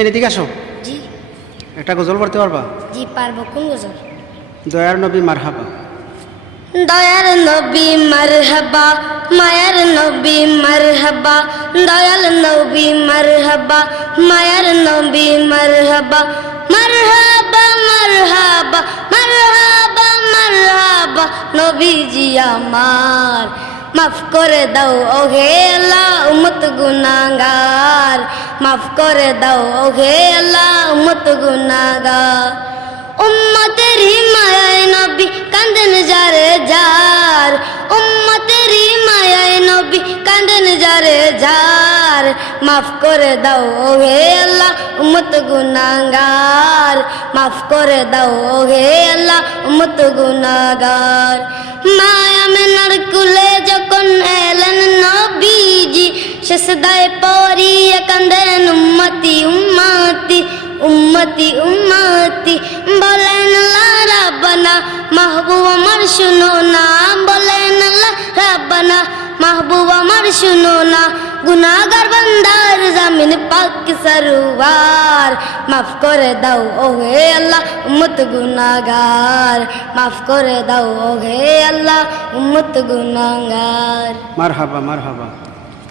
এদিকে আসো। জি একটা গজল পড়তে পারবা? জি পারবো। কোন গজল? দয়ার নবী মারহাবা। দয়ার নবী মারহাবা, মায়ার নবী মারহাবা, দয়াল নবী মারহাবা, মায়ার নবী মারহাবা, মারহাবা মারহাবা মারহাবা মারহাবা নবীজি আমার। মাফ করে দাও ওহে আল্লাহ উম্মত গুনাহগার, মাফ করে দাও ওহে আল্লাহ উম্মত গুনাহগার। উম্মতের মায়ায় নবী কাঁদেন যারে যার, উম্মতের মায়ায় নবী কাঁদেন যারে যার। মাফ করে দাও ওহে আল্লাহ উম্মত গুনাহগার, মাফ করে দাও ওহে আল্লাহ উম্মত গুনাহগার। মায়া মেনার কুলে যখন এলেন নবীজি, সেজদায় পড়িয়া কাঁদেন উম্মতি উম্মতি উম্মতি উম্মতি। বলেন আল্লাহ রাব্বানা মাহবুব আমার শুনো না, বলেন আল্লাহ রাব্বানা মাহবুব আমার শুনো না। গুনাহগার বান্দার জামিন পাক সরওয়ার, মাফ করে দাও ওহে আল্লাহ উম্মত গুনাহগার, মাফ করে দাও ওহে আল্লাহ উম্মত গুনাহগার। মারহাবা মারহাবা।